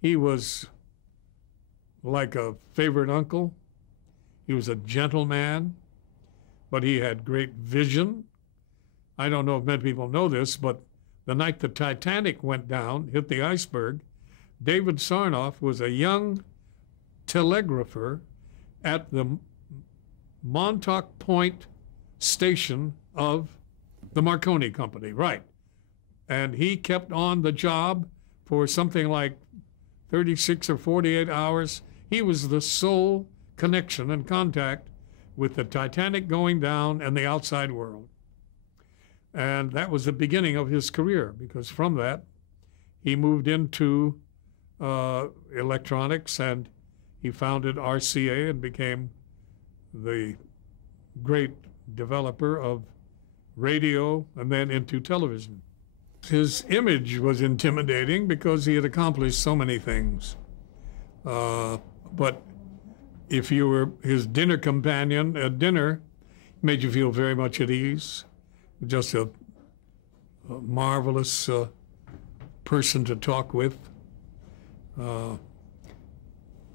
He was like a favorite uncle. He was a gentleman, but he had great vision. I don't know if many people know this, but the night the Titanic went down, hit the iceberg, David Sarnoff was a young telegrapher at the Montauk Point station of the Marconi Company, right. And he kept on the job for something like 36 or 48 hours. He was the sole connection and contact with the Titanic going down and the outside world. And that was the beginning of his career, because from that, he moved into electronics, and he founded RCA and became the great developer of radio and then into television. His image was intimidating because he had accomplished so many things. But if you were his dinner companion at dinner, it made you feel very much at ease. Just a marvelous person to talk with.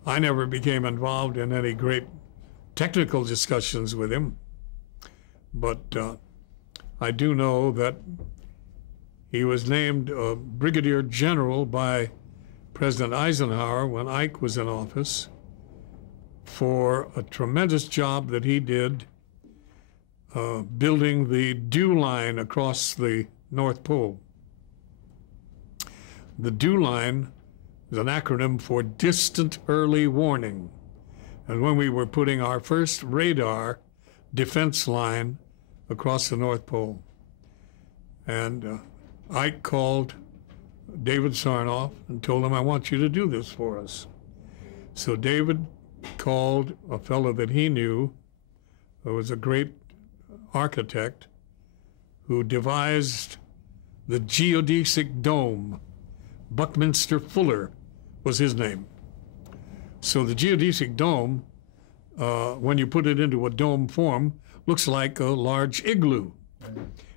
I never became involved in any great technical discussions with him, but I do know that he was named Brigadier General by President Eisenhower when Ike was in office for a tremendous job that he did building the dew line across the North Pole. The dew line is an acronym for Distant Early Warning. And when we were putting our first radar defense line across the North Pole, and Ike called David Sarnoff and told him, "I want you to do this for us." So David called a fellow that he knew, who was a great architect, who devised the geodesic dome. Buckminster Fuller was his name. So the geodesic dome, when you put it into a dome form, looks like a large igloo.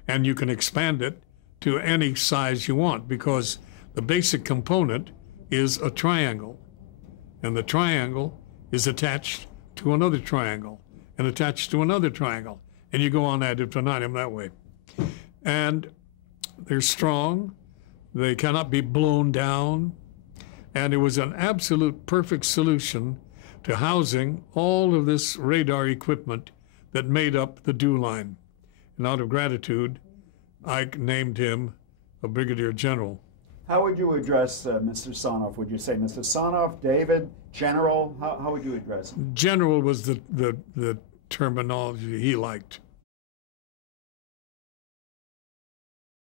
And you can expand it to any size you want, because the basic component is a triangle. And the triangle is attached to another triangle and attached to another triangle. And you go on ad infinitum that way. And they're strong. They cannot be blown down. And it was an absolute perfect solution to housing all of this radar equipment that made up the dew line. And out of gratitude, I named him a Brigadier General. How would you address Mr. Sarnoff? Would you say Mr. Sarnoff, David, General? How would you address him? General was the terminology he liked.